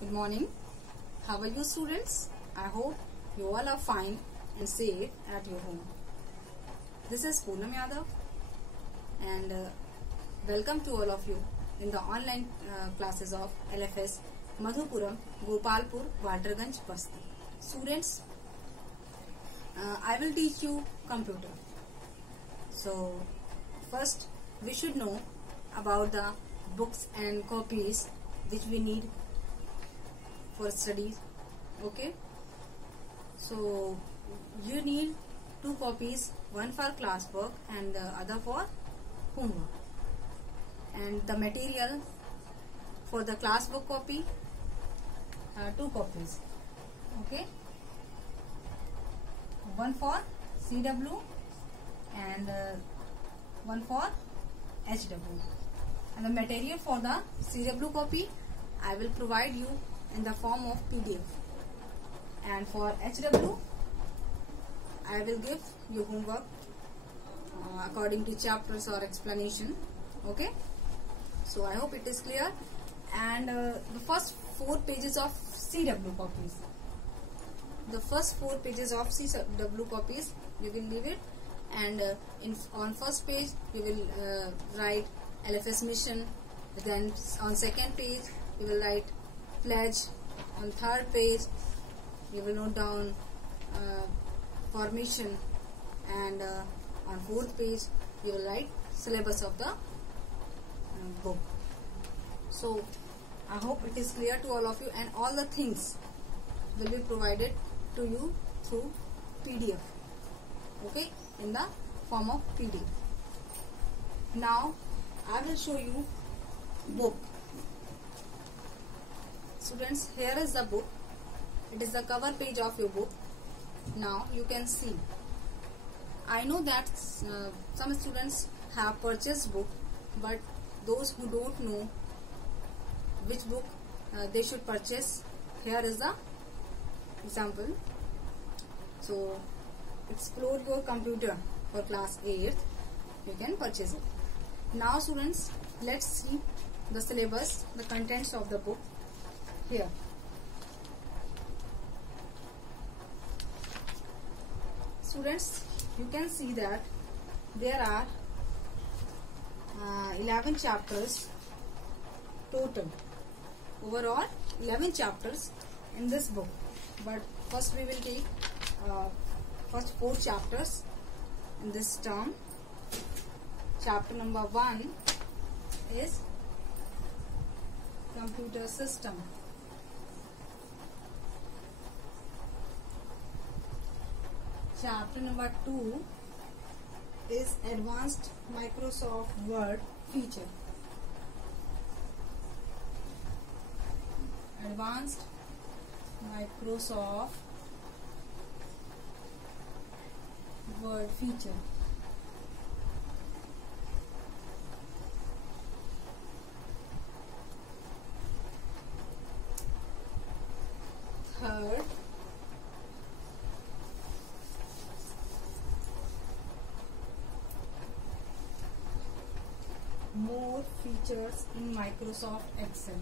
Good morning. How are you, students? I hope you all are fine and safe at your home. This is Poonam Yadav and welcome to all of you in the online classes of LFS Madhupuram, Gopalpur, Waterganj, Basti. Students, I will teach you computer. So, first we should know about the books and copies which we need for studies. Okay, so you need 2 copies, one for classwork and the other for homework. And the material for the classwork copy, 2 copies. Okay, one for CW and one for HW. And the material for the CW copy I will provide you in the form of PDF. And for HW I will give you homework according to chapters or explanation. Okay, so I hope it is clear. And the first 4 pages of CW copies. The first 4 pages of CW copies you will leave it, and on first page you will write LFS mission. Then on second page you will write pledge. On third page you will note down formation, and on fourth page you will write syllabus of the book. So I hope it is clear to all of you, and all the things will be provided to you through PDF. Okay, in the form of PDF. Now I will show you book. Students, here is the book. It is the cover page of your book. Now you can see. I know that some students have purchased book, but those who don't know which book they should purchase, here is the example. So explore your computer for class 8th, you can purchase it. Now students, let's see the syllabus, the contents of the book here. Students, you can see that there are 11 chapters total. Overall 11 chapters in this book, but first we will take first 4 chapters in this term. Chapter number 1 is computer system. Chapter number 2 is advanced Microsoft Word feature. Advanced Microsoft Word feature. Third, more features in Microsoft Excel.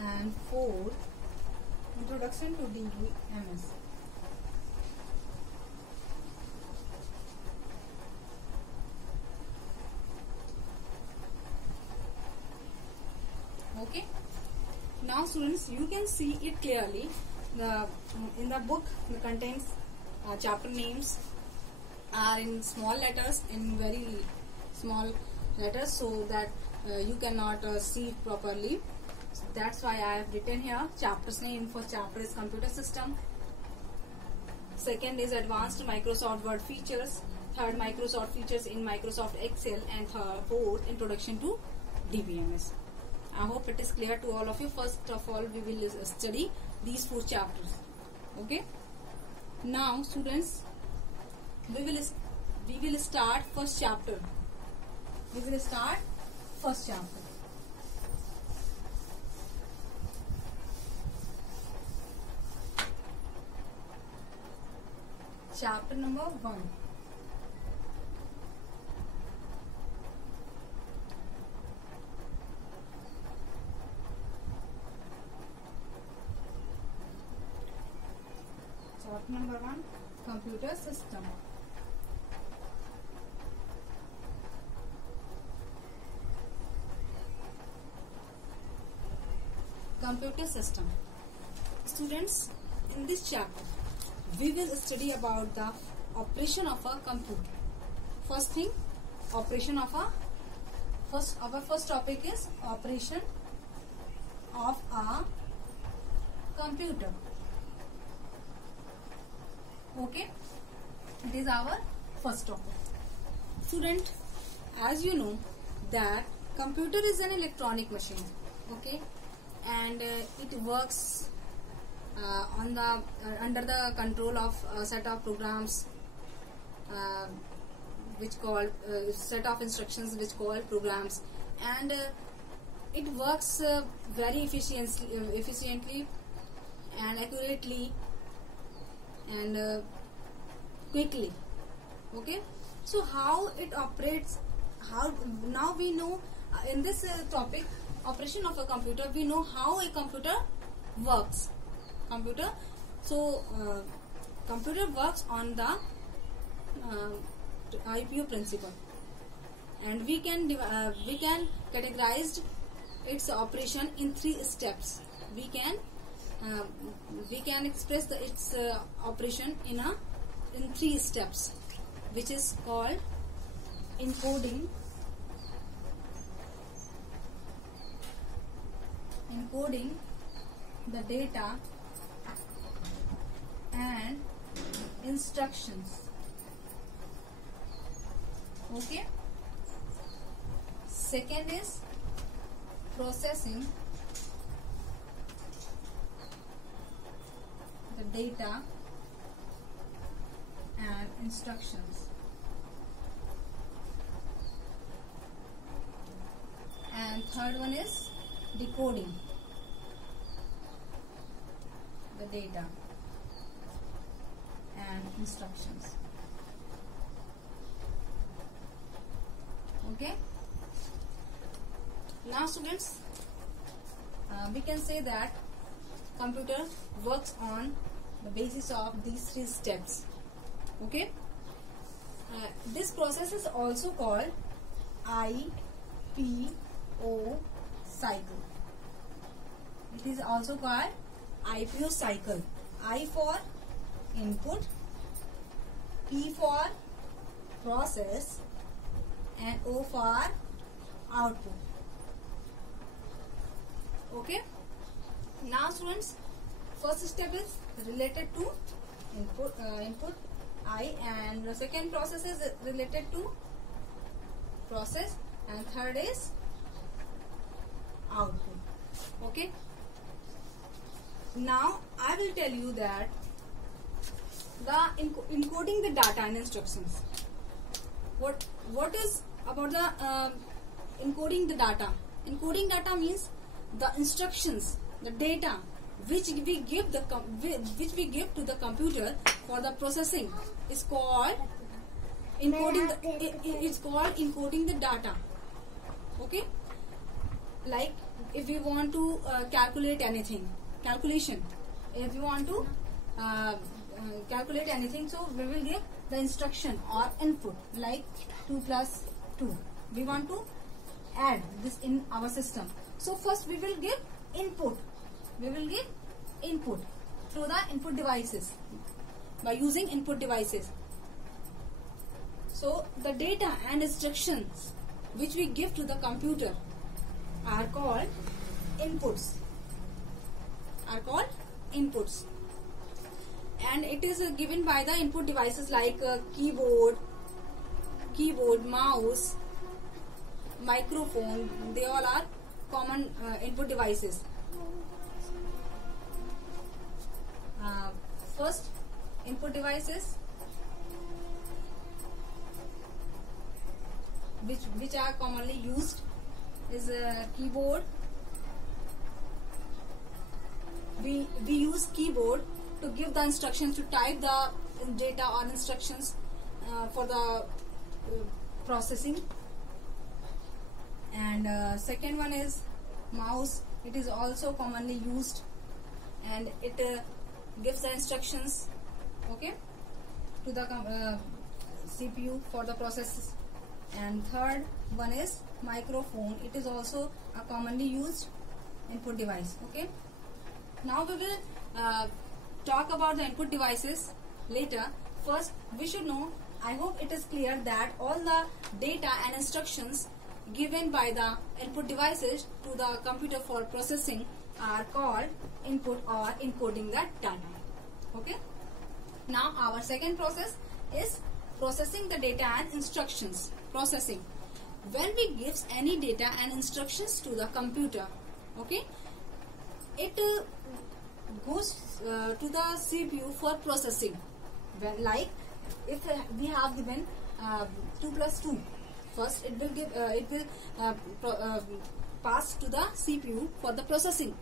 And fourth, introduction to DBMS. Okay. Now students, you can see it clearly. In the book, the contents, chapter names are in small letters, in very small letters, so that you cannot see it properly. So that's why I have written here chapter's name. First chapter is computer system. Second is advanced Microsoft Word features. Third, Microsoft features in Microsoft Excel, and fourth, introduction to DBMS. I hope it is clear to all of you. First of all, we will study these 4 chapters. Okay. Now, students, we will start first chapter. We will start first chapter. chapter number 1. Chapter number 1, computer system. Computer system. Students, in this chapter we will study about the operation of a computer. First thing, operation of a our first topic is operation of a computer. Okay, it is our first topic. Student, as you know that computer is an electronic machine. Okay, and it works on the under the control of a set of programs which called set of instructions which called programs, and it works very efficiently and accurately and quickly. Okay, so how it operates, how now we know in this topic operation of a computer, we know how a computer works. Computer works on the IPO principle, and we can categorize its operation in 3 steps. We can express its operation in 3 steps, which is called encoding the data and instructions. Okay, second is processing the data and instructions, and third one is decoding the data and instructions. Okay, now students, we can say that computer works on the basis of these 3 steps. Okay, this process is also called IPO cycle. It is also called IPO cycle. I for input, P for process, and O for output. Okay, now students, first step is related to input I, and the second process is related to process, and third is output. Okay, now I will tell you that the encoding the data and instructions. What is about the encoding the data? Encoding data means the instructions, the data which we give to the computer for the processing is called encoding. It's called encoding the data. Okay, like if we want to calculate anything, calculation. If you want to calculate anything, so we will give the instruction or input like 2 plus 2. We want to add this in our system. So first we will give input. We will give input through the input devices by using input devices. So the data and instructions which we give to the computer are called inputs. And it is given by the input devices like keyboard, mouse, microphone. They all are common input devices. First input devices which are commonly used is keyboard. We use keyboard to give the instructions, to type the data or instructions for the processing. And second one is mouse. It is also commonly used, and it gives the instructions, okay, to the CPU for the processes. And third one is microphone. It is also a commonly used input device. Okay, now we will talk about the input devices later. First, we should know, I hope it is clear, that all the data and instructions given by the input devices to the computer for processing are called input or encoding the data. Okay. Now our second process is processing the data and instructions. Processing. When we gives any data and instructions to the computer, okay, it goes to the CPU for processing. When, like, if we have given 2 plus 2, first it will pass to the CPU for the processing.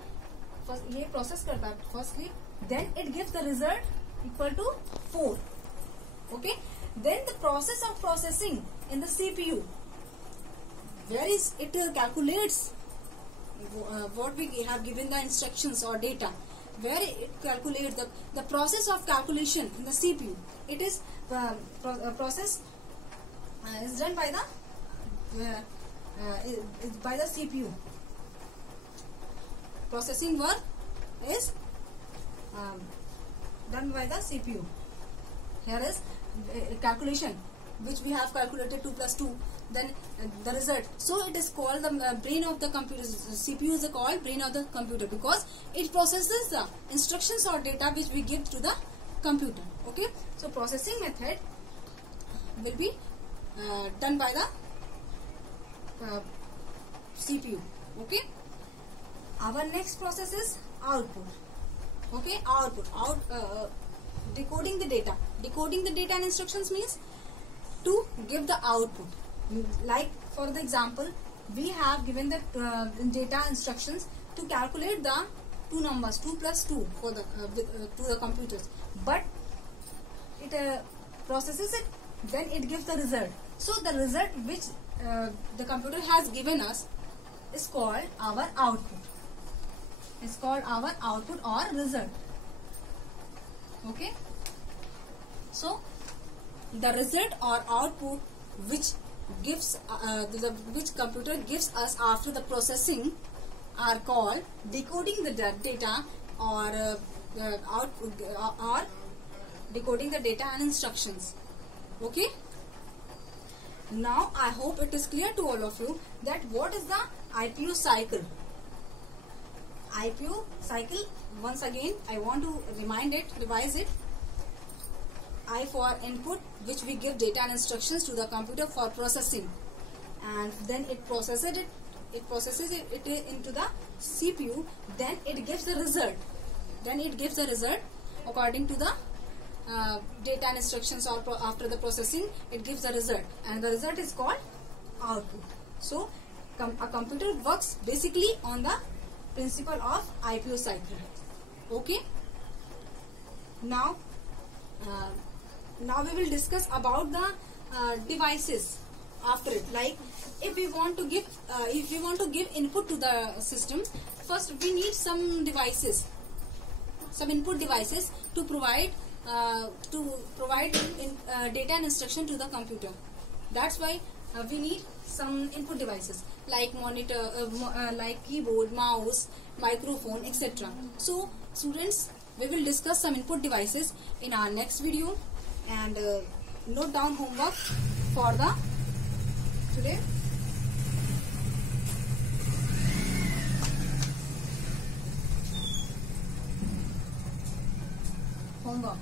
First ये process करता है firstly, then it gives the result equal to 4. Okay, then the process of processing in the CPU, where is it calculates what we have given the instructions or data, where it calculates the process of calculation in the CPU. It is process is done by the CPU. Processing work is done by the CPU. Here is calculation, which we have calculated 2 plus 2, then the result. So it is called the brain of the computer. CPU is called brain of the computer because it processes the instructions or data which we give to the computer. Okay, so processing method will be done by the CPU. Okay, our next process is output. Okay, decoding the data. Decoding the data and instructions means to give the output. Like for the example, we have given the data instructions to calculate the two numbers 2 plus 2 for the to the computers, but it processes it, then it gives the result. So the result which the computer has given us is called our output. It's called our output or result. Okay, so the result or output which gives which computer gives us after the processing are called decoding the data or output or decoding the data and instructions. Okay, now I hope it is clear to all of you that what is the IPU cycle. IPU cycle, once again I want to revise it. I for input, which we give data and instructions to the computer for processing, and then it processes it into the CPU, then it gives the result. According to the data and instructions, or after the processing it gives the result, and the result is called output. So a computer works basically on the principle of IPU cycle. Okay, now we will discuss about the devices after it. Like if we want to give input to the system, first we need some devices, some input devices to provide data and instruction to the computer. That's why we need some input devices like monitor, like keyboard, mouse, microphone, etc. So students, we will discuss some input devices in our next video, and note down homework for the today. Homework.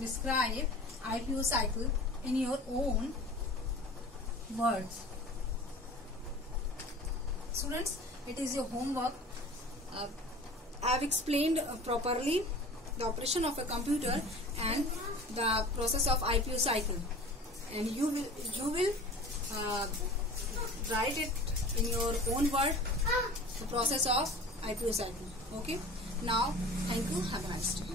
Describe IPU cycle in your own words. Students, it is your homework. I have explained properly the operation of a computer and the process of IPO cycle, and you will write it in your own word, the process of IPO cycle. Okay, now thank you, have a nice day.